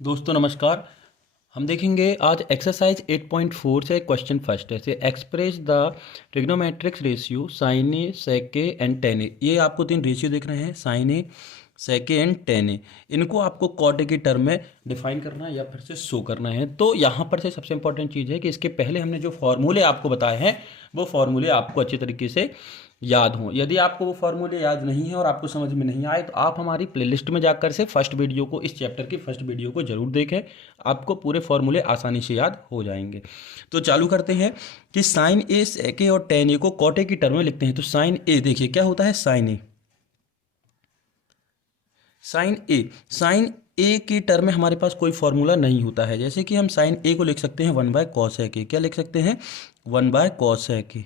दोस्तों नमस्कार। हम देखेंगे आज एक्सरसाइज 8.4 से क्वेश्चन फर्स्ट है से express the trigonometrics ratio sine A sec A and tan A. ये आपको तीन रेशियो दिख रहे हैं, sine A sec A and tan A. इनको आपको कॉट ए की टर्म में डिफाइन करना है या फिर से शो करना है। तो यहाँ पर से सबसे इंपॉर्टेंट चीज़ है कि इसके पहले हमने जो फॉर्मूले आपको बताए हैं वो फॉर्मूले आपको अच्छी तरीके से याद हों। यदि आपको वो फॉर्मूले याद नहीं है और आपको समझ में नहीं आए तो आप हमारी प्लेलिस्ट में जाकर से फर्स्ट वीडियो को, इस चैप्टर की फर्स्ट वीडियो को जरूर देखें, आपको पूरे फॉर्मूले आसानी से याद हो जाएंगे। तो चालू करते हैं कि साइन ए सेक ए और टेन ए को कॉट ए की टर्म में लिखते हैं। तो साइन ए देखिए क्या होता है, साइन ए साइन ए की टर्म में हमारे पास कोई फॉर्मूला नहीं होता है। जैसे कि हम साइन ए को लिख सकते हैं 1/cos ए। क्या लिख सकते हैं, 1/cos ए।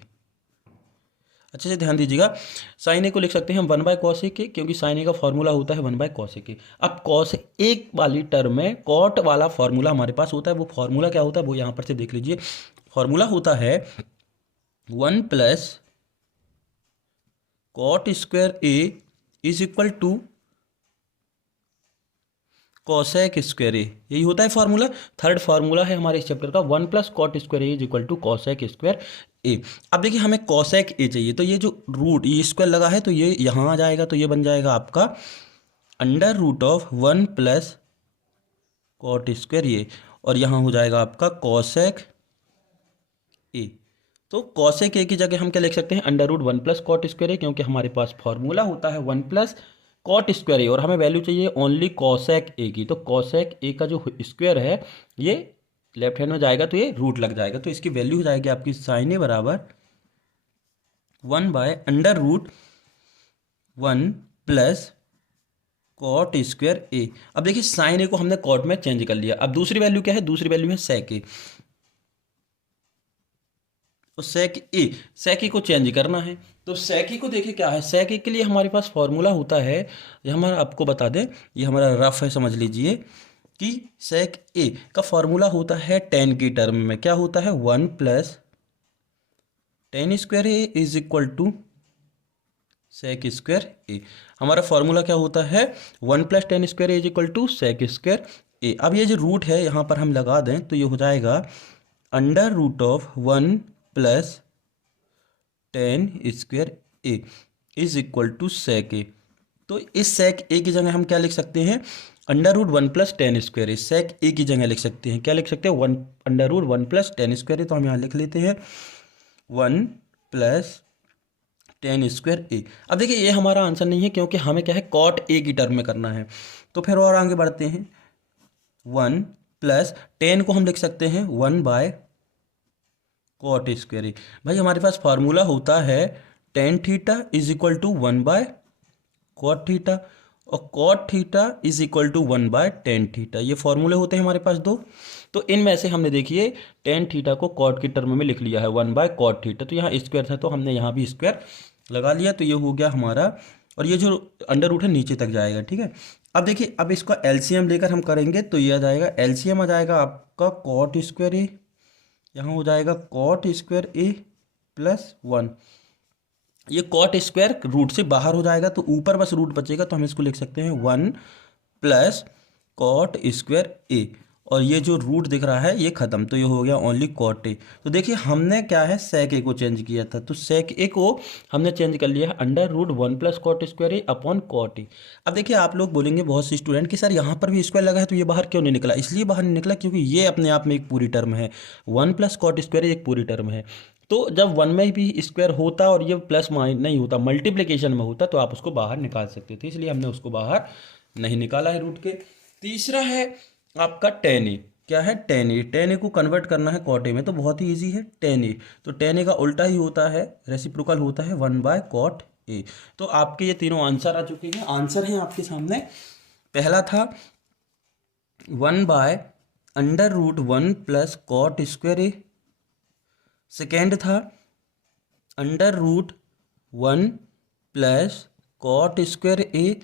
अच्छे से ध्यान दीजिएगा, साइन ए को लिख सकते हैं हम 1/cos ए, क्योंकि साइन ए का फॉर्मूला होता है 1/cos ए। अब cos ए वाली टर्म में कॉट वाला फॉर्मूला हमारे पास होता है। वो फॉर्मूला क्या होता है वो यहाँ पर से देख लीजिए। फॉर्मूला होता है 1+cot² A is equal to cosec square A. यही होता है फॉर्मूला। थर्ड फॉर्मूला है हमारे इस चैप्टर का 1+cot² A is equal to cosec square A. अब देखिए हमें कॉसेक ए चाहिए, तो ये जो रूट ये स्क्वायर लगा है तो ये यहाँ आ जाएगा, तो ये बन जाएगा आपका √1+cot² ए, और यहाँ हो जाएगा आपका कॉसेक ए। तो कॉसेक ए की जगह हम क्या लिख सकते हैं, √1+cot² ए, क्योंकि हमारे पास फॉर्मूला होता है 1+cot² ए और हमें वैल्यू चाहिए ओनली कॉसेक ए की। तो कॉसेक ए का जो स्क्वायर है ये लेफ्ट हैंड में जाएगा तो ये रूट लग जाएगा, तो इसकी वैल्यू हो जाएगी आपकी साइन ए बराबर 1/√1+cot² ए। अब देखिए साइन ए को हमने कॉट में चेंज कर लिया। अब दूसरी वैल्यू क्या है, दूसरी वैल्यू है सेक ए। तो सेक ए को चेंज करना है। तो सेक ए को देखिए क्या है, सेक ए के लिए हमारे पास फॉर्मूला होता है, ये हमारा आपको बता दें, ये हमारा रफ है, समझ लीजिए कि सेक ए का फॉर्मूला होता है टेन की टर्म में। क्या होता है, 1+tan² A is equal to sec² A. हमारा फॉर्मूला क्या होता है, 1+tan² A is equal to sec² A. अब ये जो रूट है यहाँ पर हम लगा दें तो ये हो जाएगा √1+tan² A is equal to sec A. तो इस sec ए की जगह हम क्या लिख सकते हैं, √1+tan² ए। sec ए की जगह लिख सकते हैं, क्या लिख सकते हैं, √1+tan² ए। तो हम यहाँ लिख लेते हैं 1+tan² ए। अब देखिए ये हमारा आंसर नहीं है, क्योंकि हमें क्या है, कॉट ए की टर्म में करना है। तो फिर और आगे बढ़ते हैं, 1+tan को हम लिख सकते हैं 1/cot² ए। भाई हमारे पास फार्मूला होता है tan theta is equal to 1/cot theta और cot theta is equal to 1/tan theta. ये फॉर्मूले होते हैं हमारे पास दो। तो इनमें से हमने देखिए tan थीटा को कॉट की टर्म में लिख लिया है 1/cot थीटा। तो यहाँ स्क्वायर था तो हमने यहाँ भी स्क्वायर लगा लिया, तो ये हो गया हमारा, और ये जो अंडर रूट है नीचे तक जाएगा। ठीक है, अब देखिए अब इसका एलसीएम लेकर हम करेंगे तो ये आ जाएगा, एलसीएम आ जाएगा आपका cot² ए, यहाँ हो जाएगा cot² ए प्लस 1। ये cot² रूट से बाहर हो जाएगा तो ऊपर बस रूट बचेगा, तो हम इसको लिख सकते हैं 1+cot² ए, और ये जो रूट दिख रहा है ये खत्म, तो ये हो गया ओनली cot ए। तो देखिए हमने क्या है, sec ए को चेंज किया था, तो sec ए को हमने चेंज कर लिया है √1+cot² ए अपॉन cot ए। अब देखिए आप लोग बोलेंगे बहुत से स्टूडेंट कि सर यहाँ पर भी स्क्वायर लगा है तो ये बाहर क्यों नहीं निकला। इसलिए बाहर नहीं निकला क्योंकि ये अपने आप में एक पूरी टर्म है, 1+cot² एक पूरी टर्म है। तो जब वन में भी स्क्वायर होता और ये प्लस माइनस नहीं होता, मल्टीप्लिकेशन में होता, तो आप उसको बाहर निकाल सकते थे, इसलिए हमने उसको बाहर नहीं निकाला है रूट के। तीसरा है आपका tan ए। क्या है, tan ए। tan ए को कन्वर्ट करना है cot ए में, तो बहुत ही इजी है tan ए। तो tan ए का उल्टा ही होता है, रेसिप्रोकल होता है 1/cot ए। तो आपके ये तीनों आंसर आ चुके हैं। आंसर है आपके सामने, पहला था 1/√1+cot² ए, सेकेंड था √1+cot² ए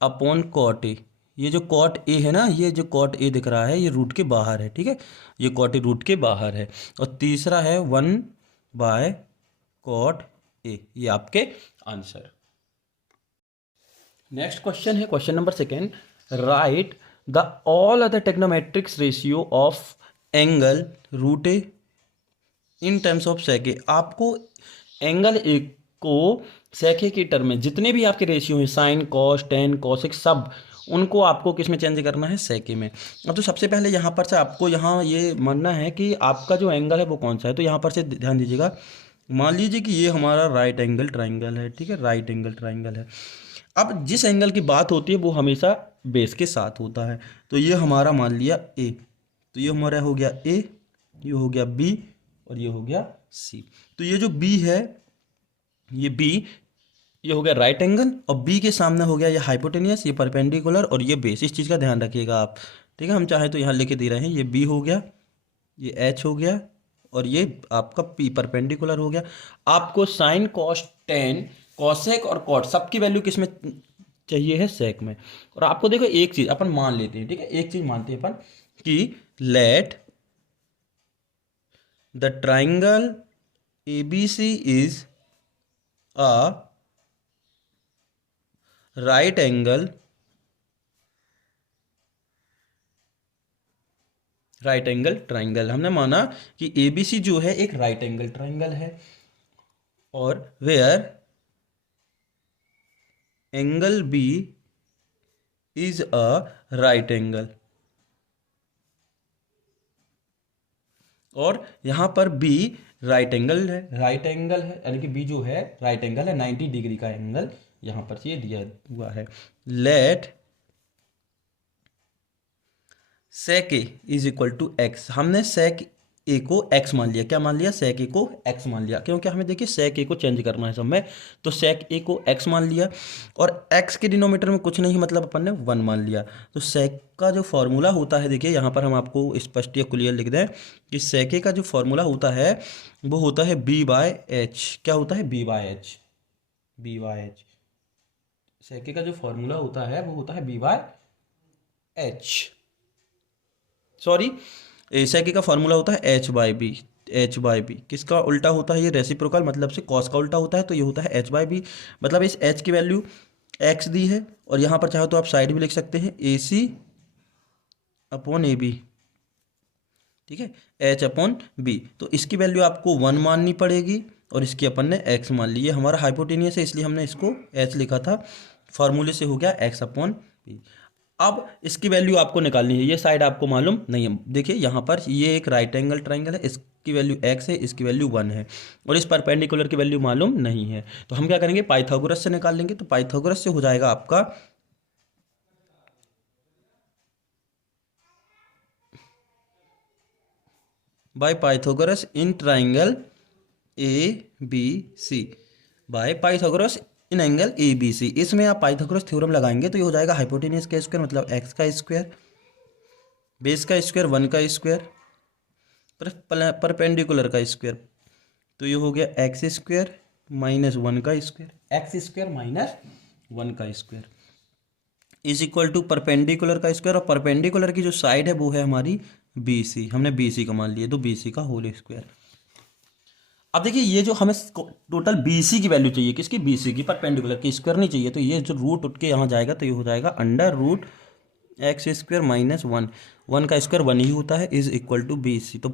अपॉन cot ए। ये जो cot ए है ना, ये जो cot ए दिख रहा है ये रूट के बाहर है। ठीक है, ये cot ए रूट के बाहर है। और तीसरा है 1/cot ए। ये आपके आंसर। नेक्स्ट क्वेश्चन है question number second, write the all other trigonometrics ratio of angle root A in terms of sec. आपको एंगल एक को सेके की टर्म में जितने भी आपके रेशियो हैं, साइन कॉस टेन कॉसेक, सब उनको आपको किस में चेंज करना है, सेके में। अब तो सबसे पहले यहाँ पर से आपको यहाँ ये मानना है कि आपका जो एंगल है वो कौन सा है। तो यहाँ पर से ध्यान दीजिएगा, मान लीजिए कि ये हमारा राइट एंगल ट्राइंगल है, ठीक है, राइट एंगल ट्राइंगल है। अब जिस एंगल की बात होती है वो हमेशा बेस के साथ होता है। तो ये हमारा मान लिया ए, तो ये हमारा हो गया ए, ये हो गया बी और ये हो गया सी। तो ये जो बी है, ये बी, ये हो गया राइट एंगल, और बी के सामने हो गया ये हाइपोटेनियस, ये परपेंडिकुलर और ये बेस। इस चीज़ का ध्यान रखिएगा आप, ठीक है। हम चाहे तो यहाँ लेके दे रहे हैं, ये बी हो गया, ये एच हो गया और ये आपका पी परपेंडिकुलर हो गया। आपको साइन कॉस टेन कॉसेक और कॉट सबकी वैल्यू किस में चाहिए है, सेक में। और आपको देखो एक चीज़ अपन मान लेते हैं, ठीक है, एक चीज़ मानते हैं अपन कि let the triangle ABC is a right angle triangle. हमने माना कि ABC जो है एक राइट एंगल ट्राइंगल है, और where angle B is a right angle, और यहां पर B राइट एंगल है, यानी कि B जो है राइट एंगल है, 90 डिग्री का एंगल यहां पर ये दिया हुआ है। Let sec A is equal to X. हमने सेक ए को एक्स मान लिया, क्या मान लिया, सेक ए को एक्स मान लिया, क्योंकि हमें देखिए सेक ए को चेंज करना है सब में। तो सेक ए को एक्स मान लिया, और एक्स के डिनोमीटर में कुछ नहीं, मतलब अपन ने वन मान लिया। तो सेक का जो फॉर्मूला होता है, देखिए यहाँ पर हम आपको स्पष्ट या क्लियर लिख दें कि सेक ए का जो फॉर्मूला होता है वो होता है बी बाय एच। क्या होता है, B by H, B by H. Sec A का जो फॉर्मूला होता है वो होता है बी बाय एच, सॉरी, सेके का फॉर्मूला होता है H by B. H by B किसका उल्टा होता है, ये रेसिप्रोकल मतलब से कॉस का उल्टा होता है, तो ये होता है एच बाई बी। मतलब इस एच की वैल्यू एक्स दी है, और यहाँ पर चाहो तो आप साइड भी लिख सकते हैं ए सी अपॉन ए बी, ठीक है, एच अपॉन बी। तो इसकी वैल्यू आपको वन माननी पड़ेगी, और इसकी अपन ने एक्स मान ली। ये हमारा हाइपोटेनियस है इसलिए हमने इसको एच लिखा था, फार्मूले से हो गया एक्स अपॉन बी। अब इसकी वैल्यू आपको निकालनी है, ये साइड आपको मालूम नहीं है। देखिए यहाँ पर ये एक राइट एंगल ट्राइंगल है, इसकी वैल्यू एक्स है, इसकी वैल्यू वन है, और इस परपेंडिकुलर की वैल्यू मालूम नहीं है। तो हम क्या करेंगे, पाइथागोरस से निकाल लेंगे। तो पाइथागोरस से हो जाएगा आपका by Pythagoras in triangle ABC, by Pythagoras in angle ABC। इसमें आप पाइथागोरस थ्योरम लगाएंगे तो ये हो जाएगा हाइपोटेनियस का स्क्वायर मतलब एक्स का स्क्वायर, बेस का स्क्वायर वन का स्क्वायर, परपेंडिकुलर का स्क्वायर। तो ये हो गया एक्स स्क्वायर माइनस वन का square, x square minus one का square is equal to perpendicular का स्क्वायर, और परपेंडिकुलर की जो साइड है वो है हमारी BC। हमने BC का मान लिया, तो BC का होल स्क्वायर। अब देखिए ये जो हमें टोटल BC की वैल्यू चाहिए, किसकी, BC की, परपेंडिकुलर की, स्क्वायर नहीं चाहिए। तो ये जो रूट उठ के यहाँ जाएगा तो ये हो जाएगा under root X square minus one, one का स्क्वायर वन ही होता है, इज इक्वल टू BC। तो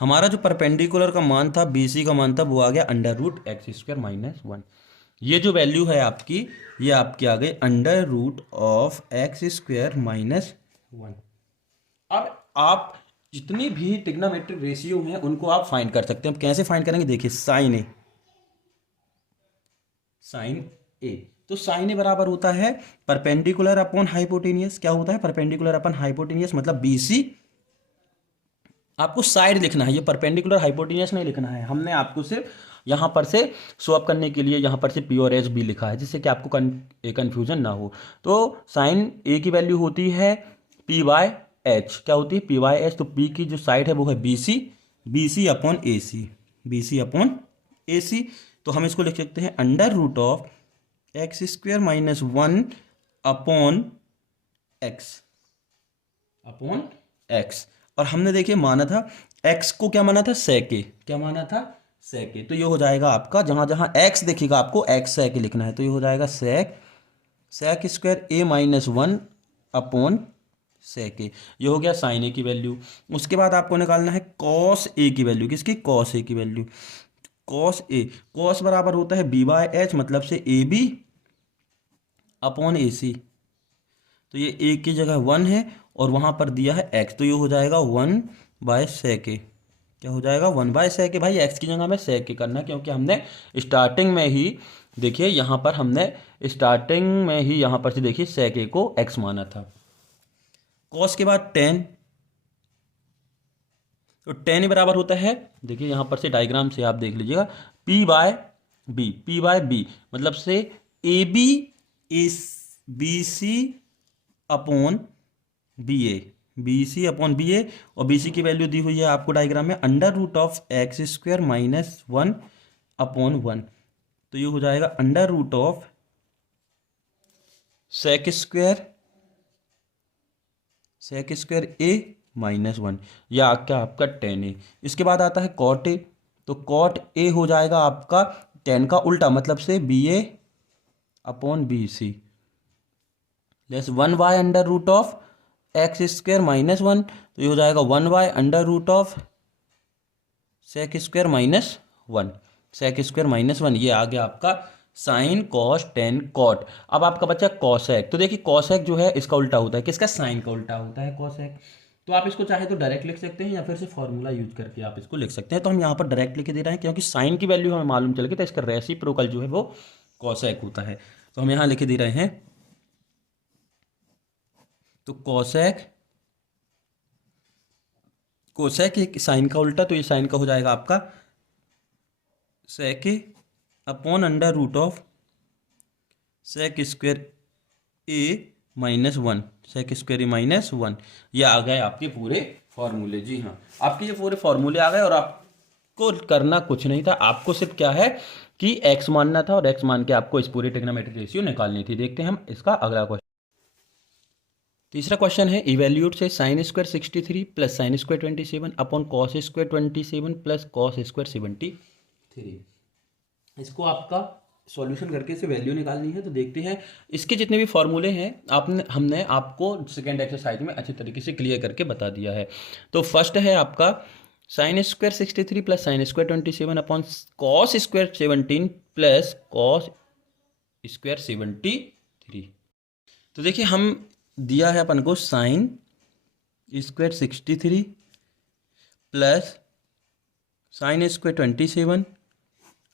हमारा जो परपेंडिकुलर का मान था, BC का मान था, वो आ गया under root X square minus one. ये जो वैल्यू है आपकी, ये आपकी आ गई under root of X square minus one. अब आप जितनी भी ट्रिग्नोमेट्रिक रेशियो हैं उनको आप फाइंड कर सकते हैं। अब कैसे फाइंड करेंगे, देखिए साइन ए, तो साइन ए बराबर होता है परपेंडिकुलर अपॉन हाइपोटेनियस। क्या होता है, परपेंडिकुलर अपॉन हाइपोटेनियस, मतलब BC। आपको साइड लिखना है, ये परपेंडिकुलर हाइपोटेनियस नहीं लिखना है। हमने आपको सिर्फ यहाँ पर से स्वैप करने के लिए यहाँ पर से P और H भी लिखा है, जिससे कि आपको कन्फ्यूजन ना हो। तो साइन ए की वैल्यू होती है P बाय H। क्या होती है, P बाय H। तो P की जो साइड है वो है BC, BC upon AC, BC upon AC। तो हम इसको लिख सकते हैं under root of X square minus one upon X, upon X. और हमने देखिए माना था x को, क्या माना था, सेके, क्या माना था, सेके। तो ये हो जाएगा आपका, जहां जहां x दिखेगा आपको x सेके लिखना है, तो ये हो जाएगा sec square a minus one upon sec A. ये हो गया साइन ए की वैल्यू। उसके बाद आपको निकालना है कॉस ए की वैल्यू। किसकी? कॉस ए की वैल्यू। कॉस ए, कॉस बराबर होता है बी बाय एच, मतलब से ए बी अपॉन ए सी। तो ये ए की जगह 1 है और वहाँ पर दिया है एक्स, तो ये हो जाएगा 1/sec ए। क्या हो जाएगा? 1/sec ए। भाई एक्स की जगह में sec ए करना, क्योंकि हमने स्टार्टिंग में ही देखिए यहाँ पर हमने स्टार्टिंग में ही यहाँ पर से देखिए sec ए को एक्स माना था। कॉस के बाद टेन, तो टेन बराबर होता है, देखिए यहाँ पर से डायग्राम से आप देख लीजिएगा, P by B. P by B मतलब से A B is B C upon B A. B C upon B A, और बी सी की वैल्यू दी हुई है आपको डायग्राम में under root of X square minus 1 upon 1। तो ये हो जाएगा under root of sec square A minus 1, या क्या आपका टेन ए। इसके बाद आता है कॉट ए, तो कॉट ए हो जाएगा आपका टेन का उल्टा, मतलब से B A upon B C less 1/, under root of X square minus 1। तो ये हो जाएगा 1/, under root of sec square minus 1। Sec square minus 1, ये आ गया आपका साइन कॉस टेन कॉट। अब आपका बच्चा कॉसेक, तो देखिए कॉसेक जो है इसका उल्टा होता है, किसका? साइन का उल्टा होता है कॉसेक। तो आप इसको चाहे तो डायरेक्ट लिख सकते हैं या फिर से फॉर्मूला यूज करके आप इसको लिख सकते हैं। तो हम यहाँ पर डायरेक्ट लिख दे रहे हैं, क्योंकि साइन की वैल्यू हमें मालूम चल गई, तो इसका रेसिप्रोकल जो है वो कॉसेक होता है। तो हम यहाँ लिख दे रहे हैं, तो कोसेक एक साइन का उल्टा, तो ये साइन का हो जाएगा आपका sec upon under root of sec square A minus 1। Sec square A minus 1, ये आ गए आपके पूरे फॉर्मूले। जी हाँ, आपके ये पूरे फॉर्मूले आ गए और आपको करना कुछ नहीं था, आपको सिर्फ क्या है कि एक्स मानना था और एक्स मान के आपको इस पूरे ट्रिग्नोमेट्रिक रेशियो निकालनी थी। देखते हैं हम इसका अगला क्वेश्चन। तीसरा क्वेश्चन है इवेल्यूट से sine square 63 plus sine square 27 upon cos square 27 plus cos square 73। इसको आपका सॉल्यूशन करके इसे वैल्यू निकालनी है। तो देखते हैं इसके जितने भी फॉर्मूले हैं हमने आपको सेकेंड एक्सरसाइज में अच्छी तरीके से क्लियर करके बता दिया है। तो फर्स्ट है आपका sine square 63 plus sine square 27 upon cos square 17 plus cos square 73। तो देखिए हम दिया है अपन को sine square 63 plus sine square 27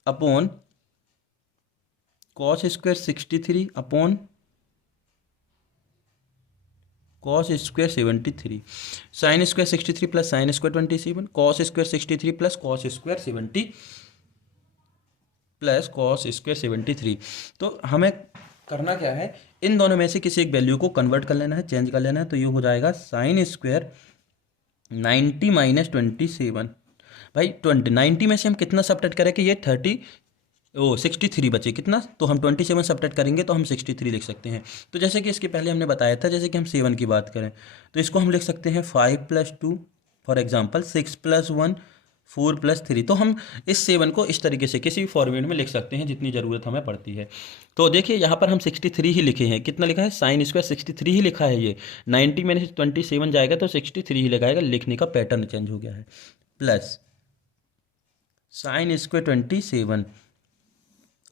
upon cos square 63 upon cos square 73। Sine square 63 plus sine square 27, cos square 63 plus cos square 70 plus cos square 73। तो हमें करना क्या है, इन दोनों में से किसी एक वैल्यू को कन्वर्ट कर लेना है, चेंज कर लेना है। तो ये हो जाएगा साइन स्क्वायर 90 माइनस 27। भाई 90 में से हम कितना सब्ट्रैक्ट करें कि ये 63 बचे, कितना? तो हम 27 सब्ट्रैक्ट करेंगे तो हम 63 लिख सकते हैं। तो जैसे कि इसके पहले हमने बताया था, जैसे कि हम 7 की बात करें तो इसको हम लिख सकते हैं 5 + 2, फॉर एग्जांपल 6 + 1 4 + 3। तो हम इस 7 को इस तरीके से किसी भी फॉर्मेट में लिख सकते हैं जितनी ज़रूरत हमें पड़ती है। तो देखिए यहाँ पर हम 63 ही लिखे हैं। कितना लिखा है? साइन स्क्वायर 63 ही लिखा है। ये 90 में से 27 जाएगा तो 63 ही लगाएगा, लिखने का पैटर्न चेंज हो गया है। प्लस साइन स्क्वायर 27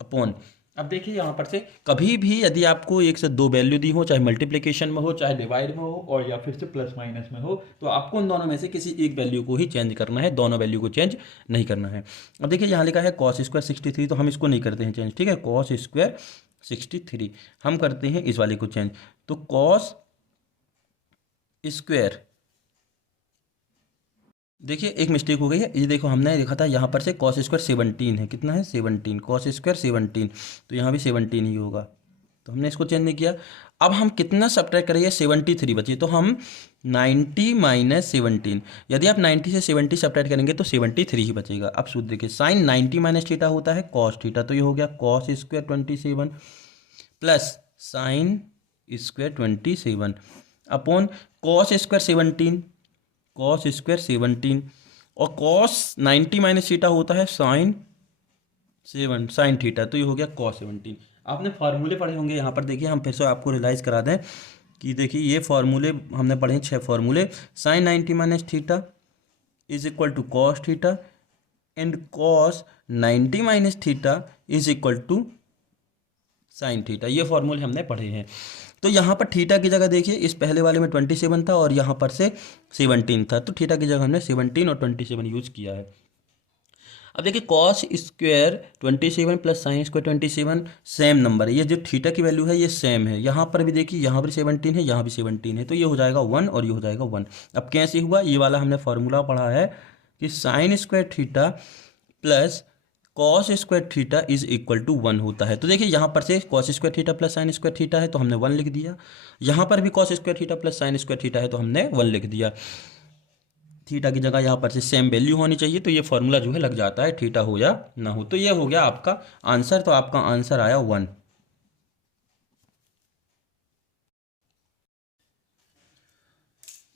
अपॉन, अब देखिए यहाँ पर से कभी भी यदि आपको एक से दो वैल्यू दी हो, चाहे मल्टीप्लिकेशन में हो चाहे डिवाइड में हो और या फिर से प्लस माइनस में हो, तो आपको उन दोनों में से किसी एक वैल्यू को ही चेंज करना है, दोनों वैल्यू को चेंज नहीं करना है। अब देखिए यहाँ लिखा है कॉस स्क्वायर 63, तो हम इसको नहीं करते हैं चेंज, ठीक है। कॉस स्क्वायर 63 हम करते हैं इस वाले को चेंज। तो कॉस स्क्वायर, देखिए एक मिस्टेक हो गई है, ये देखो हमने देखा था यहाँ पर से कॉस स्क्वायर 17 है, कितना है 17, कॉस स्क्वायर 17, तो यहाँ भी 17 ही होगा, तो हमने इसको चेंज नहीं किया। अब हम कितना सब्ट्रैक्ट करेंगे? 73 बचे, तो हम 90 माइनस 17, यदि आप 90 से 70 सब्ट्रैक्ट करेंगे तो 73 ही बचेगा। अब सूत्र देखिए, साइन 90 माइनस थीटा होता है कॉस थीटा, तो ये हो गया cos square 27 plus sine square 27 upon cos square 17, cos square 17, और कॉस 90 माइनस थीटा होता है साइन थीटा, तो ये हो गया कॉस 17। आपने फार्मूले पढ़े होंगे यहाँ पर, देखिए हम फिर से आपको रियलाइज़ करा दें कि देखिए ये फॉर्मूले हमने पढ़े हैं 6 फॉर्मूले। Sine 90 minus theta is equal to cos theta and cos 90 minus theta is equal to sine theta, ये फॉर्मूले हमने पढ़े हैं। तो यहाँ पर थीटा की जगह देखिए इस पहले वाले में 27 था और यहाँ पर से 17 था, तो थीटा की जगह हमने 17 और 27 यूज किया है। अब देखिए cos square 27 plus sine square 27 same number है, ये जो थीटा की वैल्यू है ये सेम है। यहाँ पर भी देखिए यहाँ पर 17 है, यहाँ भी 17 है, तो ये हो जाएगा 1 और ये हो जाएगा 1। अब कैसे हुआ, ये वाला हमने फॉर्मूला पढ़ा है कि sine square theta plus cos square theta is equal to 1 होता है। तो देखिए यहाँ पर से cos square theta plus sine square theta है तो हमने 1 लिख दिया, यहाँ पर भी cos square theta plus sine square theta है तो हमने 1 लिख दिया। थीटा की जगह यहाँ पर से सेम वैल्यू होनी चाहिए, तो ये फॉर्मूला जो है लग जाता है थीटा हो या ना हो। तो ये हो गया आपका आंसर, तो आपका आंसर आया 1।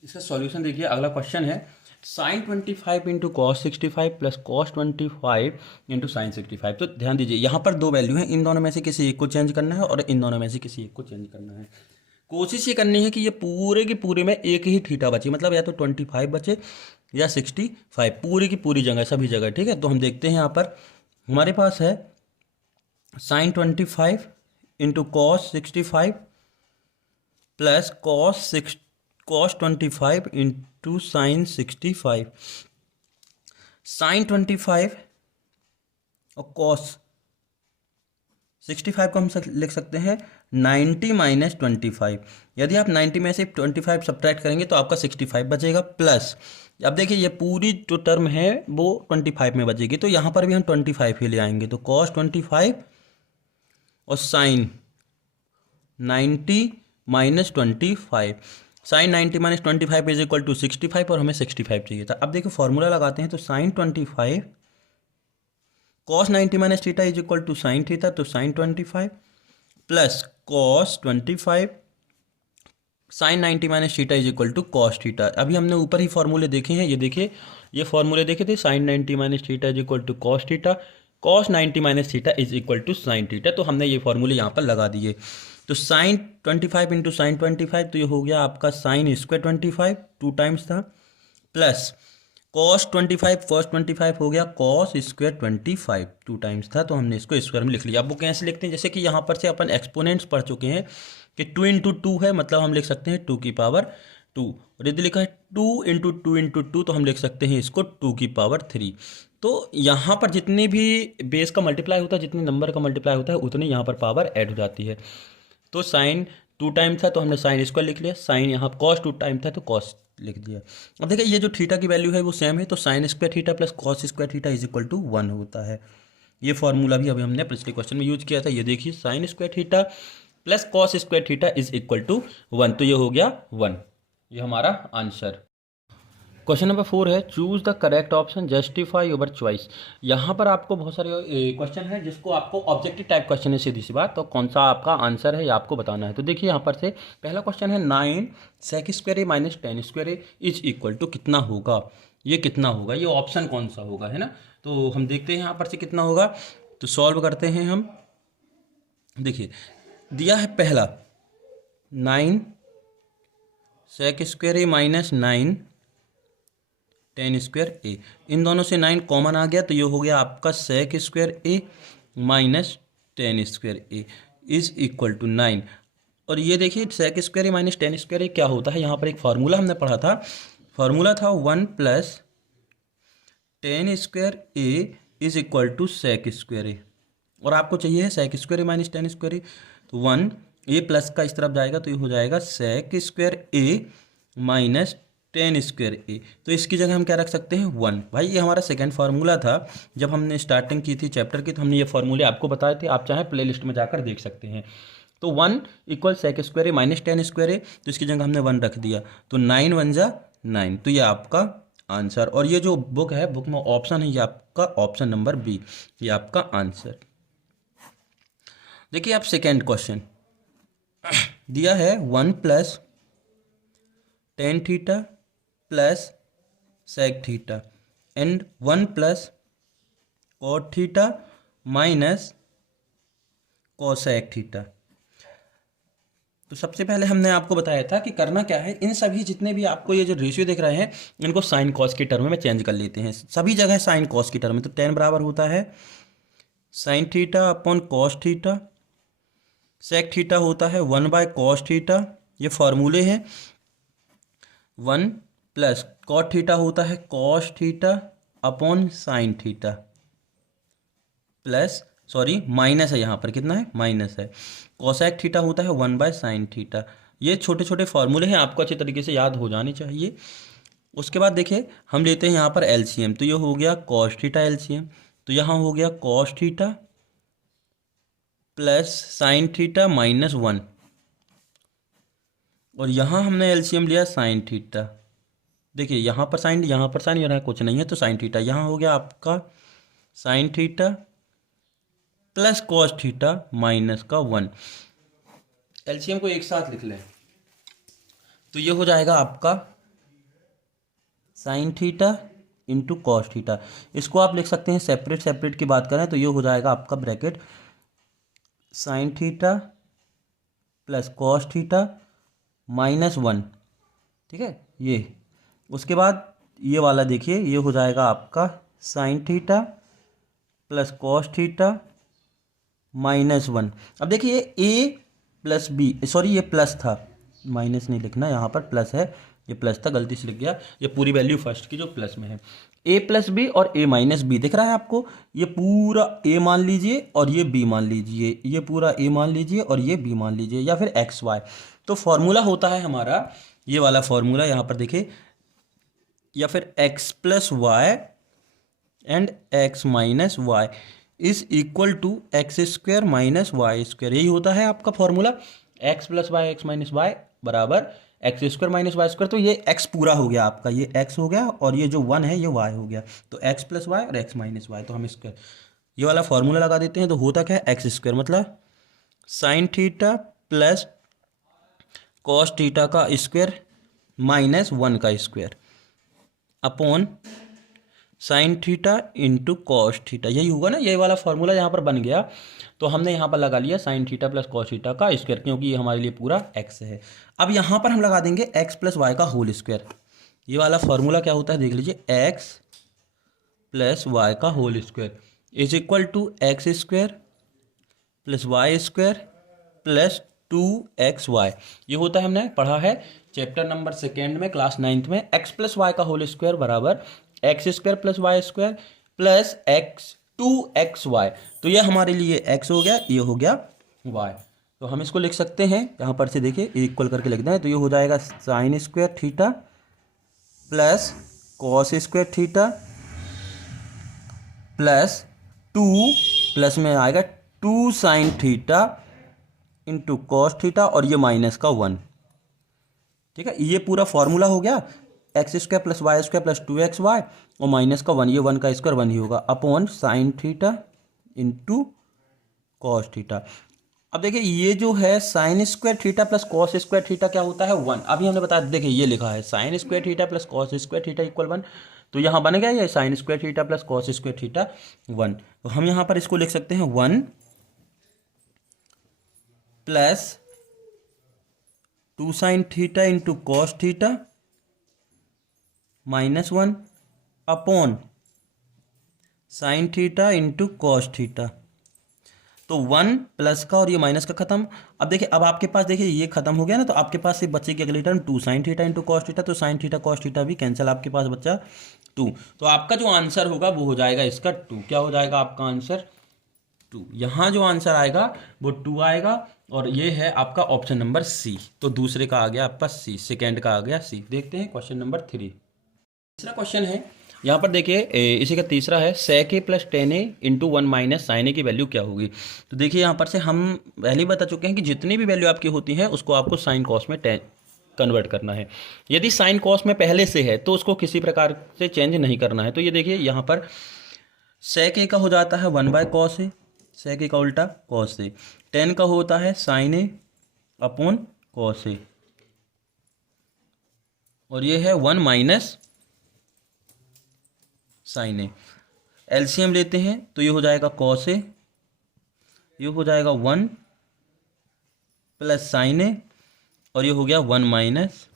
इसका सॉल्यूशन देखिए, अगला क्वेश्चन है sine 25 into cos 65 plus cos 25 into sine 65। तो ध्यान दीजिए यहाँ पर दो वैल्यू हैं, इन दोनों में से किसी एक को चेंज करना है और इन दोनों में से किसी एक को चेंज करना है। कोशिश ये करनी है कि ये पूरे की पूरे में एक ही थीटा बचे, मतलब या तो 25 बचे या 65, पूरी की पूरी जगह सभी जगह, ठीक है। तो हम देखते हैं यहाँ पर हमारे पास है sine 25 into cos 65 plus cos 25 into sine 65। Sine 25 और कॉस 65 को हम लिख सकते हैं 90 माइनस 25। यदि आप 90 में से 25 सब्ट्रैक्ट करेंगे तो आपका 65 बचेगा, प्लस अब देखिए ये पूरी जो टर्म है वो 25 में बचेगी, तो यहाँ पर भी हम 25 ही ले आएंगे। तो कॉस 25 और sine 90 minus 25, sine 90 minus 25 is equal to 65 और हमें 65 चाहिए था। अब देखिए फॉर्मूला लगाते हैं, तो sine 25 cos 90 minus theta is equal to sine theta, तो sine 25 plus cos 25 sine 90 minus theta is equal to cos theta. अभी हमने ऊपर ही फॉर्मूले देखे हैं, ये देखिए ये फॉर्मूले देखे थे, sine 90 minus theta is equal to cos theta, cos 90 minus theta is equal to sine theta. तो हमने ये फॉर्मूले यहाँ पर लगा दिए। तो साइन 25 इंटू साइन 25, तो ये हो गया आपका साइन स्क्वायर 25 2 टाइम्स था, प्लस कॉस 25 कॉस 25 हो गया कॉस स्क्वायर 25 2 टाइम्स था, तो हमने इसको स्क्वायर में लिख लिया। अब वो कैसे लिखते हैं, जैसे कि यहाँ पर से अपन एक्सपोनेंट्स पढ़ चुके हैं कि 2 इंटू 2 है, मतलब हम लिख सकते हैं 2 की पावर 2, और यदि लिखा है 2 इंटू 2 इंटू 2 तो हम लिख सकते हैं इसको 2 की पावर 3। तो यहाँ पर जितने भी बेस का मल्टीप्लाई होता है, जितने नंबर का मल्टीप्लाई होता है, उतनी यहाँ पर पावर ऐड हो जाती है। तो साइन 2 टाइम था तो हमने साइन स्क्वायर लिख लिया, साइन यहाँ कॉस 2 टाइम था तो कॉस लिख दिया। अब देखिए ये जो थीटा की वैल्यू है वो सेम है, तो sine square theta plus cos square theta is equal to 1 होता है। ये फॉर्मूला भी अभी हमने पिछले क्वेश्चन में यूज किया था। ये देखिए sine square theta plus cos square theta is equal to 1, तो ये हो गया 1, ये हमारा आंसर। क्वेश्चन नंबर 4 है choose the correct option justify your choice. यहाँ पर आपको बहुत सारे क्वेश्चन है जिसको आपको ऑब्जेक्टिव टाइप क्वेश्चन है, सीधी सी बात, तो कौन सा आपका आंसर है ये आपको बताना है। तो देखिए यहाँ पर से पहला क्वेश्चन है 9 sec square A minus 10 square A is equal to कितना होगा, ये कितना होगा, ये ऑप्शन कौन सा होगा, है ना। तो हम देखते हैं यहाँ पर से कितना होगा, तो सॉल्व करते हैं हम। देखिए दिया है पहला 9 sec square A minus 9 10 square ए, इन दोनों से 9 कॉमन आ गया तो ये हो गया आपका sec square A minus 10 square A is equal to 9। और ये देखिए sec square A minus 10 square A क्या होता है, यहाँ पर एक फार्मूला हमने पढ़ा था, फार्मूला था 1 plus 10 square A is equal to sec square A, और आपको चाहिए है sec square A minus 10 square A, तो 1 ए प्लस का इस तरफ जाएगा तो ये हो जाएगा sec square A minus 10 square A, तो इसकी जगह हम क्या रख सकते हैं 1। भाई ये हमारा सेकंड फार्मूला था, जब हमने स्टार्टिंग की थी चैप्टर की तो हमने ये फार्मूले आपको बताए थे, आप चाहें प्लेलिस्ट में जाकर देख सकते हैं। तो 1 equal sec square A minus 10 square A, तो इसकी जगह हमने 1 रख दिया, तो 9 1 जा 9, तो ये आपका आंसर। और ये जो बुक है, बुक में ऑप्शन है, ये आपका ऑप्शन नंबर बी, ये आपका आंसर। देखिए आप सेकेंड क्वेश्चन दिया है 1 plus 10 theta plus sec theta and 1 plus cot theta minus cosec theta. तो सबसे पहले हमने आपको बताया था कि करना क्या है, इन सभी जितने भी आपको ये जो रेशियो दिख रहे हैं इनको साइन कॉस की टर्म में चेंज कर लेते हैं, सभी जगह साइन कॉस की टर्म में। तो टेन बराबर होता है sine theta upon cos theta, sec theta होता है 1/कॉस थीटा, ये फॉर्मूले हैं। 1 प्लस कॉट थीटा होता है cos theta upon sine theta, plus sorry minus है, यहाँ पर कितना है माइनस है। कोसेक थीटा होता है 1/साइन थीटा। ये छोटे छोटे फॉर्मूले हैं, आपको अच्छे तरीके से याद हो जाने चाहिए। उसके बाद देखिए हम लेते हैं यहाँ पर एलसीएम, तो ये हो गया कॉस थीटा एलसीएम, तो यहाँ हो गया cos theta plus sine theta -1, और यहाँ हमने एलसीएम लिया साइन थीटा। देखिए यहाँ पर साइन, यहाँ पर साइन, यहाँ कुछ नहीं है तो साइन थीटा, यहाँ हो गया आपका sine theta plus cos theta -1। LCM को एक साथ लिख लें तो ये हो जाएगा आपका sine theta into cos theta. इसको आप लिख सकते हैं सेपरेट सेपरेट की बात करें तो ये हो जाएगा आपका bracket sine theta plus cos theta -1, ठीक है ये। उसके बाद ये वाला देखिए, ये हो जाएगा आपका sine theta plus cos theta -1। अब देखिए ए प्लस बी, सॉरी ये प्लस था, माइनस नहीं लिखना, यहाँ पर प्लस है, ये प्लस था, गलती से लिख गया। ये पूरी वैल्यू फर्स्ट की जो प्लस में है, ए प्लस बी और ए माइनस बी दिख रहा है आपको। ये पूरा ए मान लीजिए और ये बी मान लीजिए, ये पूरा ए मान लीजिए और ये बी मान लीजिए, या फिर एक्स वाई। तो फॉर्मूला होता है हमारा ये वाला फॉर्मूला, यहाँ पर देखिए, या फिर x plus y and x minus y is equal to x square minus y square. यही होता है आपका formula, x plus y x minus y बराबर x square minus y square. तो ये एक्स पूरा हो गया आपका, ये एक्स हो गया और ये जो 1 है ये वाई हो गया, तो एक्स प्लस वाई और एक्स माइनस वाई। तो हम स्क्वायर ये वाला फॉर्मूला लगा देते हैं, तो होता क्या है एक्स स्क्वायर मतलब sine theta plus cos theta का स्क्वायर -1 का square upon sine theta into cos theta. यही होगा ना, यही वाला फॉर्मूला यहाँ पर बन गया। तो हमने यहाँ पर लगा लिया sine theta plus cos theta का स्क्वायर, क्योंकि ये हमारे लिए पूरा एक्स है। अब यहाँ पर हम लगा देंगे एक्स प्लस वाई का होल स्क्वायर। ये वाला फॉर्मूला क्या होता है देख लीजिए, एक्स प्लस वाई का whole square is equal to x square plus y square plus 2xy। ये होता है, हमने पढ़ा है चैप्टर नंबर 2 में क्लास 9th में, एक्स प्लस वाई का होल स्क्वायर बराबर x square plus y square plus x 2xy। तो ये हमारे लिए x हो गया, ये हो गया y। तो हम इसको लिख सकते हैं, यहाँ पर से देखिए इक्वल करके लिख दें, तो ये हो जाएगा sign square theta plus cos square theta plus 2 plus में आएगा 2 sine theta into cos theta और ये -1, ठीक है। ये पूरा फॉर्मूला हो गया, x square plus y square plus 2xy और -1, ये 1 का स्क्वायर 1 ही होगा upon sine theta into cos theta. अब देखिए ये जो है sine square theta plus cos square theta क्या होता है 1। अभी हमने बताया, देखिए ये लिखा है sine square theta plus cos square theta equal 1, तो यहाँ बन गया ये sign square theta plus cos square theta 1। तो हम यहाँ पर इसको लिख सकते हैं 1 plus 2 sine theta into cos theta -1 upon sine theta into cos theta. तो 1 प्लस का और ये माइनस का खत्म। अब देखिए, अब आपके पास देखिए ये खत्म हो गया ना, तो आपके पास सिर्फ बच्चे की अगली term 2 sine theta into cos theta, तो साइन थीटा कॉस थीटा भी कैंसिल, आपके पास बच्चा 2। तो आपका जो आंसर होगा वो हो जाएगा इसका 2। क्या हो जाएगा आपका आंसर 2। यहाँ जो आंसर आएगा वो 2 आएगा, और ये है आपका ऑप्शन नंबर सी। तो दूसरे का आ गया आपका सी, सेकेंड का आ गया सी। देखते हैं क्वेश्चन नंबर 3। तीसरा क्वेश्चन है, यहाँ पर देखिए इसी का तीसरा है, sec a plus 10a into 1 minus sine A की वैल्यू क्या होगी। तो देखिए यहाँ पर से हम पहले ही बता चुके हैं कि जितनी भी वैल्यू आपकी होती है उसको आपको साइन कॉस में कन्वर्ट करना है। यदि साइन कॉस में पहले से है तो उसको किसी प्रकार से चेंज नहीं करना है। तो ये देखिए यहाँ पर sec a का हो जाता है 1/cos a, sec a का उल्टा cos a, 10 का होता है sine A upon cos a, और ये है 1 माइनस साइन ए। एलसीएम लेते हैं तो ये हो जाएगा कॉस ए, ये हो जाएगा 1 प्लस साइन ए और ये हो गया 1 माइनस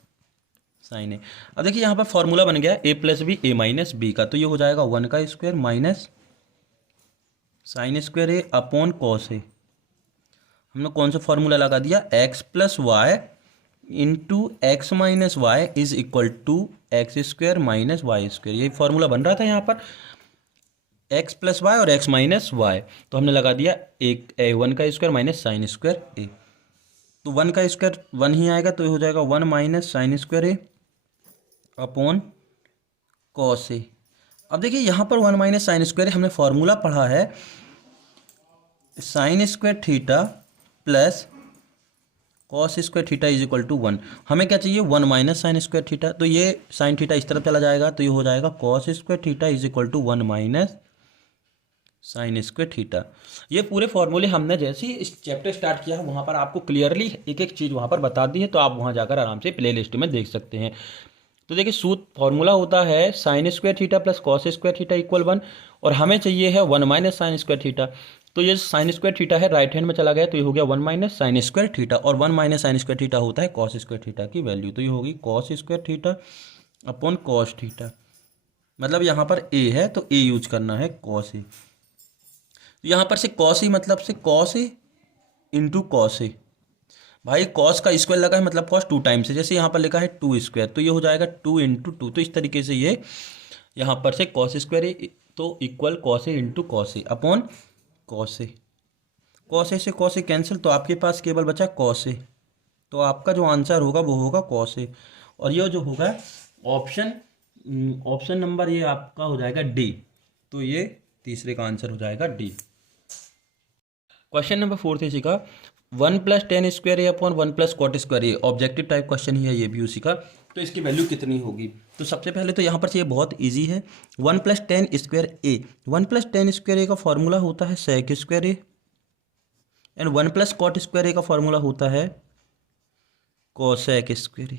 साइन ए। अब देखिए यहाँ पर फॉर्मूला बन गया A plus B A minus B का, तो ये हो जाएगा 1 का square minus sine square A upon cos A. हमने कौन सा फॉर्मूला लगा दिया, x plus y into x minus y is equal to x square minus y square. यही फॉर्मूला बन रहा था यहाँ पर, एक्स प्लस वाई और एक्स माइनस वाई। तो हमने लगा दिया एक 1 का square minus sine square A. तो 1 का स्क्वायर 1 ही आएगा, तो ये हो जाएगा 1 minus sine square A upon cos A. अब देखिए यहाँ पर 1 माइनस साइन स्क्वायर हमने फॉर्मूला पढ़ा है sine square theta plus cos square theta is equal to 1। हमें क्या चाहिए, 1 माइनस साइन स्क्वायर थीटा, तो ये साइन थीटा इस तरफ चला जाएगा, तो ये हो जाएगा cos square theta is equal to 1 minus sine square theta. ये पूरे फॉर्मूले हमने जैसे ही इस चैप्टर स्टार्ट किया है वहाँ पर आपको क्लियरली एक एक चीज़ वहाँ पर बता दी है, तो आप वहाँ जाकर आराम से प्ले लिस्ट में देख सकते हैं। तो देखिए सूत्र फॉर्मूला होता है sine square theta plus cos square theta equal 1, और हमें चाहिए है 1 माइनस साइन स्क्वायर थीटा। तो ये साइन स्क्वायर थीटा है राइट हैंड में चला गया, तो ये हो गया 1 माइनस साइन स्क्वायर थीटा, और 1 माइनस साइन स्क्वायर थीटा होता है कॉस स्क्वायर थीटा की वैल्यू, तो ये होगी cos square theta upon cos theta. मतलब यहाँ पर ए है तो ए यूज करना है कॉस ए। तो यहाँ पर से कॉस ए मतलब से cos A into cos A. भाई कॉस का स्क्वायर लगा है मतलब कॉस 2 टाइम्स है, जैसे यहाँ पर लिखा है 2 स्क्वायर, तो ये हो जाएगा 2 इंटू 2। तो इस तरीके से ये यहाँ पर से कॉस स्क्वायर ए तो equal cos A into cos A upon cos A. Cos A से कॉस ए कैंसिल, तो आपके पास केवल बचा कॉस ए। तो आपका जो आंसर होगा वो होगा कॉस ए। और ये जो होगा ऑप्शन नंबर ये आपका हो जाएगा डी। तो ये तीसरे का आंसर हो जाएगा डी। क्वेश्चन नंबर 4 इसी का 1 plus 10 square A upon 1 plus cot square A. Objective type question ही है ये भी उसी का। तो इसकी वैल्यू कितनी होगी, तो सबसे पहले तो यहाँ पर से ये बहुत इजी है। 1 plus 10 square A, 1 plus 10 square A का फॉर्मूला होता है sec square A, and 1 plus cot square A का फॉर्मूला होता है कोसेक स्क्वायर ए।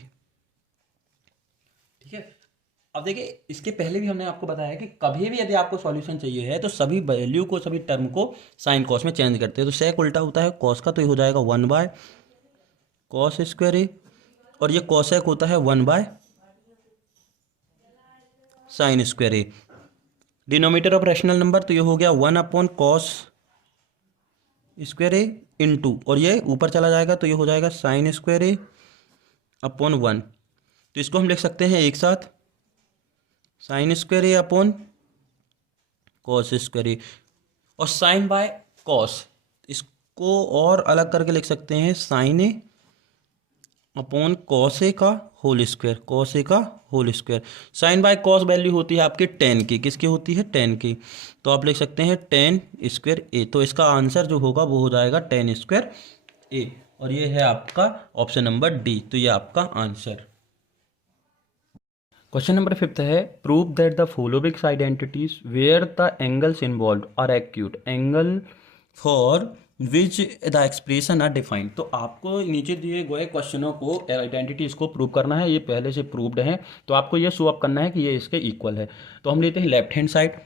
ठीक है। अब देखिए इसके पहले भी हमने आपको बताया कि कभी भी यदि आपको सॉल्यूशन चाहिए है तो सभी वैल्यू को सभी टर्म को साइन कॉस में चेंज करते हैं। तो सेक उल्टा होता है कॉस का, तो ये हो जाएगा 1 बाय कॉस स्क्वायर ए, और ये कोसेक होता है 1 by sign square A. Denominator of rational number, तो ये हो गया 1 अपॉन कॉस स्क्वायर ए इंटू, और ये ऊपर चला जाएगा तो ये हो जाएगा साइन स्क्वायर ए अपॉन 1। तो इसको हम लिख सकते हैं एक साथ sign square A upon cos square A, और साइन बाय कॉस इसको और अलग करके लिख सकते हैं sine A upon cos A का होल स्क्वायर, कॉस ए का whole square. Sine by cos value होती है आपकी 10 की, किसकी होती है 10 की, तो आप लिख सकते हैं 10 स्क्वायर ए। तो इसका आंसर जो होगा वो हो जाएगा 10 स्क्वायर ए, और ये है आपका ऑप्शन नंबर डी। तो ये आपका आंसर। क्वेश्चन नंबर 5 है prove that the following identities where the angles involve are acute angle for which the expression are defined. तो आपको नीचे दिए गए क्वेश्चनों को आइडेंटिटीज को प्रूव करना है, ये पहले से प्रूव्ड है, तो आपको ये शो अप करना है कि ये इसके इक्वल है। तो हम लेते हैं left hand side,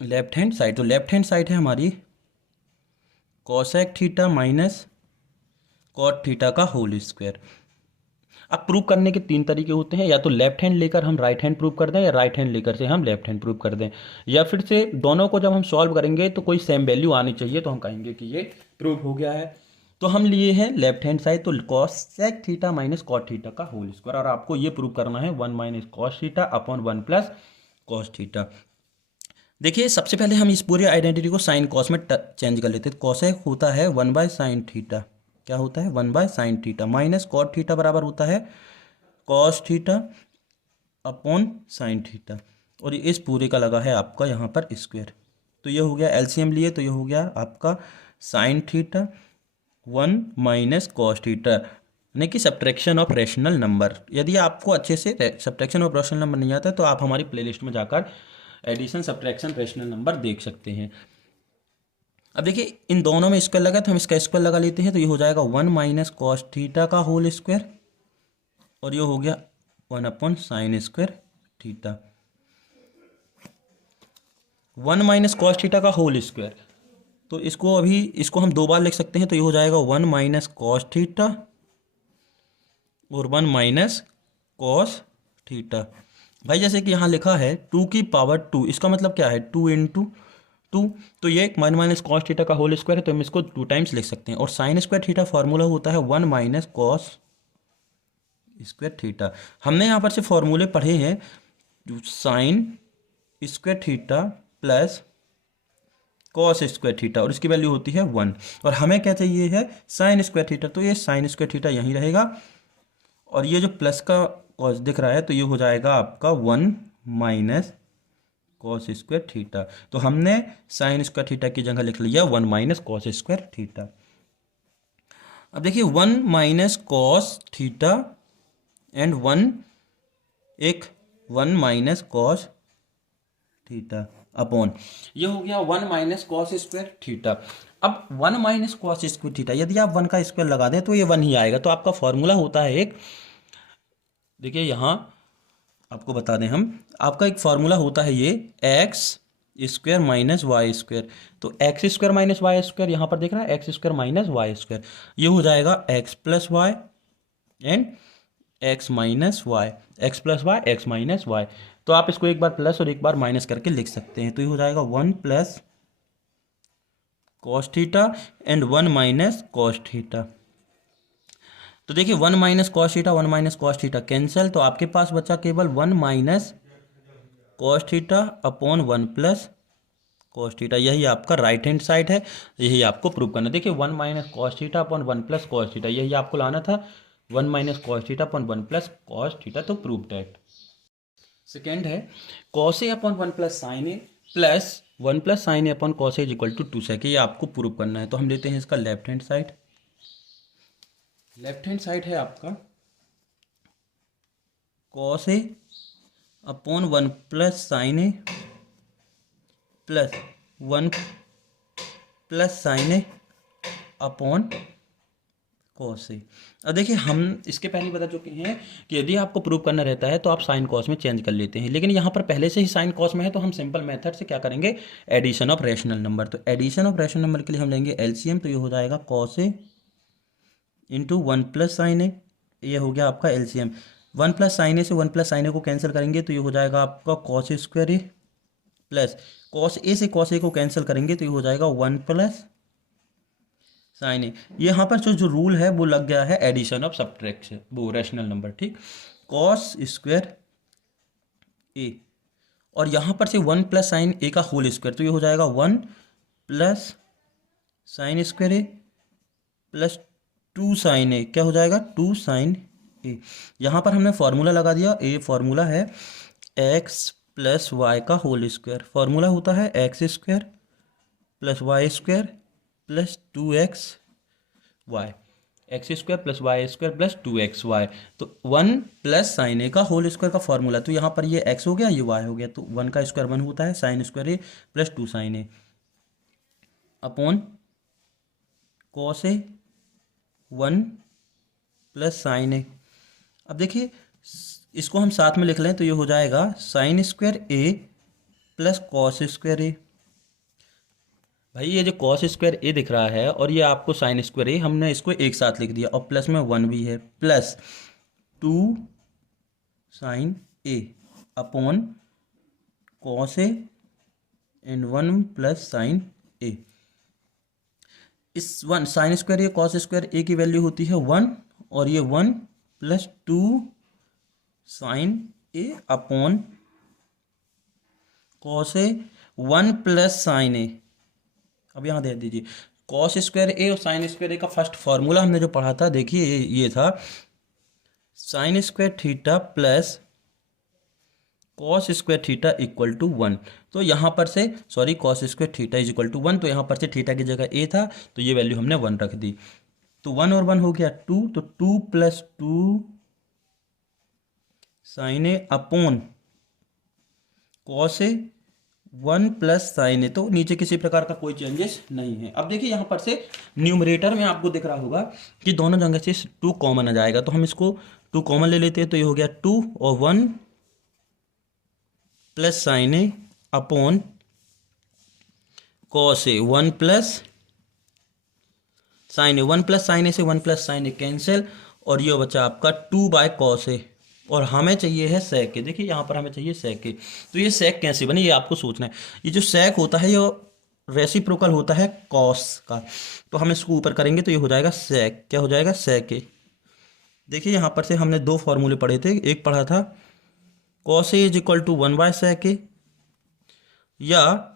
left hand side. तो लेफ्ट हैंड साइड है हमारी cosec theta minus cot theta का होल स्क्वायर। अब प्रूव करने के 3 तरीके होते हैं, या तो लेफ्ट हैंड लेकर हम राइट हैंड प्रूव कर दें, या राइट हैंड लेकर से हम लेफ्ट हैंड प्रूव कर दें, या फिर से दोनों को जब हम सॉल्व करेंगे तो कोई सेम वैल्यू आनी चाहिए, तो हम कहेंगे कि ये प्रूव हो गया है। तो हम लिए हैं लेफ्ट हैंड साइड, तो cosec theta minus cot theta का होल स्क्वायर, और आपको ये प्रूव करना है 1 minus cos theta upon 1 plus cos theta. देखिए सबसे पहले हम इस पूरी आइडेंटिटी को साइन कॉस में चेंज कर लेते हैं। कोसेक होता है 1 बाय साइन थीटा, क्या होता है 1 by sine theta, minus cot theta बराबर होता है cos theta upon sine theta, और इस पूरे का लगा है आपका यहाँ पर स्क्वायर। तो ये हो गया एलसीएम लिए, तो ये हो गया आपका sine theta 1 minus cos theta, यानी कि सब्ट्रैक्शन ऑफ रैशनल नंबर। यदि आपको अच्छे से सब्ट्रैक्शन ऑफ रैशनल नंबर नहीं आता है तो आप हमारी प्लेलिस्ट में जाकर एडिशन सब्ट्रैक्शन रैशनल नंबर देख सकते हैं। अब देखिए इन दोनों में स्क्वायर लगा, तो हम इसका स्क्वायर लगा लेते हैं, तो ये हो जाएगा 1 माइनस कॉस थीटा का होल स्क्वायर, और ये हो गया 1 upon sine square theta. 1 minus cos theta का होल स्क्वायर, तो इसको हम 2 बार लिख सकते हैं, तो ये हो जाएगा 1 माइनस कॉस थीटा और 1 माइनस कॉस थीटा। भाई जैसे कि यहाँ लिखा है 2 की पावर 2, इसका मतलब क्या है 2 × 2। तो ये 1 माइनस कॉस थीटा का होल स्क्वायर है, तो हम इसको 2 टाइम्स लिख सकते हैं। और साइन स्क्वायर थीटा फॉर्मूला होता है 1 माइनस कॉस स्क्वायर थीटा। हमने यहाँ पर से फॉर्मूले पढ़े हैं, sign square theta plus cos square theta, और इसकी वैल्यू होती है 1। और हमें क्या चाहिए है साइन स्क्वायर थीटा, तो ये साइन स्क्वायर थीटा यहीं रहेगा। और ये जो प्लस का कॉस दिख रहा है तो ये हो जाएगा आपका 1 माइनस कॉस स्क्वायर थीटा। तो हमने साइन स्क्वायर थीटा की जगह लिख लिया 1 माइनस कॉस स्क्वायर थीटा। अब देखिए 1 minus cos theta and 1 minus cos theta upon, ये हो गया 1 माइनस कॉस स्क्वायर थीटा। अब 1 माइनस कॉस स्क्वायर थीटा, यदि आप 1 का स्क्वायर लगा दें तो ये 1 ही आएगा। तो आपका फॉर्मूला होता है एक, देखिए यहाँ आपको बता दें हम, आपका एक फार्मूला होता है ये x square minus y square. तो x square minus y square यहाँ पर देख रहा है x square minus y square, ये हो जाएगा x plus y and x minus y, x plus y x minus y. तो आप इसको एक बार प्लस और एक बार माइनस करके लिख सकते हैं। तो ये हो जाएगा 1 plus cos theta and 1 minus cos theta. तो देखिए 1 minus cos theta 1 minus cos theta cancel, तो आपके पास बचा केवल 1 minus cos theta upon 1 plus cos theta. यही आपका राइट हैंड साइड है, यही आपको प्रूव करना है। देखिए 1 minus cos theta upon 1 plus cos theta, यही आपको लाना था 1 minus cos theta upon 1 plus cos theta. तो प्रूव दैट। सेकेंड है cos A upon 1 plus sine A plus 1 plus sine A upon cos A is equal to 2 sec, ये आपको prove करना है। तो हम लेते हैं इसका left hand side. Left hand side है आपका cos A upon 1 plus sine A plus 1 plus sine A upon cos A. अब देखिए हम इसके पहले बता चुके हैं कि यदि आपको प्रूव करना रहता है तो आप साइन कॉस में चेंज कर लेते हैं, लेकिन यहाँ पर पहले से ही साइन कॉस में है तो हम सिंपल मेथड से क्या करेंगे, एडिशन ऑफ रैशनल नंबर। तो एडिशन ऑफ रैशनल नंबर के लिए हम लेंगे एलसीएम, तो ये हो जाएगा cos A into 1 plus sine ए, ये हो गया आपका एलसीएम। 1 प्लस साइन ए से 1 प्लस साइन ए को कैंसिल करेंगे तो ये हो जाएगा आपका cos square A plus cos A से कॉस ए को कैंसिल करेंगे तो ये हो जाएगा 1 प्लस साइन ए। यहाँ पर जो रूल है वो लग गया है एडिशन ऑफ सब्ट्रैक्शन, वो रैशनल नंबर, ठीक। कॉस स्क्वायर ए और यहाँ पर से 1 प्लस साइन ए का होल स्क्वायर, तो ये हो जाएगा 1 प्लस साइन स्क्वायर ए प्लस 2 साइन ए, क्या हो जाएगा 2 साइन ए। यहाँ पर हमने फॉर्मूला लगा दिया, ए फॉर्मूला है एक्स प्लस वाई का होल स्क्वायर, फॉर्मूला होता है x square plus y square plus 2x y, x square plus y square plus 2x y. तो 1 प्लस साइन ए का होल स्क्वायर का फॉर्मूला, तो यहाँ पर ये x हो गया ये y हो गया, तो 1 का स्क्वायर 1 होता है, sine square A plus 2 sine A upon cos A 1 plus sine A. अब देखिए इसको हम साथ में लिख लें तो ये हो जाएगा साइन स्क्वायर ए प्लस कॉस स्क्वायर ए। भाई ये जो कॉस स्क्वायर ए दिख रहा है और ये आपको साइन स्क्वायर ए, हमने इसको एक साथ लिख दिया और प्लस में 1 भी है, plus 2 sine A upon cos A and 1 plus sine A. इस 1 sine square A cos square A की वैल्यू होती है 1 और ये 1 plus 2 sine A upon cos A 1 plus sine A. अब यहाँ दे दीजिए कॉस स्क्वायर ए और साइन स्क्वायर ए का फर्स्ट फॉर्मूला हमने जो पढ़ा था, देखिए ये था sine square theta plus cos square theta equal to 1। तो यहाँ पर से sorry cos square theta is equal to 1, तो यहाँ पर से थीटा की जगह ए था तो ये वैल्यू हमने 1 रख दी। तो 1 और 1 हो गया 2, तो 2 plus 2 sine A upon cos A 1 plus sine ए। तो नीचे किसी प्रकार का कोई चेंजेस नहीं है। अब देखिए यहाँ पर से न्यूमरेटर में आपको दिख रहा होगा कि दोनों जगह से 2 कॉमन आ जाएगा, तो हम इसको 2 कॉमन ले लेते हैं, तो ये हो गया 2 और 1 plus sine A upon cos A 1 plus sine A. 1 plus sine ए से 1 प्लस साइन ए कैंसिल और ये बचा आपका 2/cos ए, और हमें चाहिए है sec ए। देखिए यहाँ पर हमें चाहिए sec ए। तो ये sec कैसे बने ये आपको सोचना है। ये जो sec होता है ये रेसिप्रोकल होता है cos का, तो हम इसको ऊपर करेंगे तो ये हो जाएगा sec, क्या हो जाएगा sec ए। देखिए यहाँ पर से हमने दो फॉर्मूले पढ़े थे, एक पढ़ा था cos A is equal to 1/sec A, या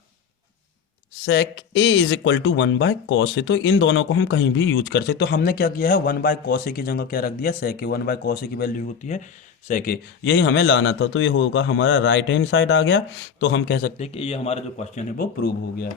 sec a is equal to 1/cos A. तो इन दोनों को हम कहीं भी यूज कर सकते। तो हमने क्या किया है 1/cos ए की जगह क्या रख दिया sec a। 1/cos ए की वैल्यू होती है sec a, यही हमें लाना था। तो ये होगा हमारा राइट हैंड साइड आ गया। तो हम कह सकते हैं कि ये हमारा जो क्वेश्चन है वो प्रूव हो गया।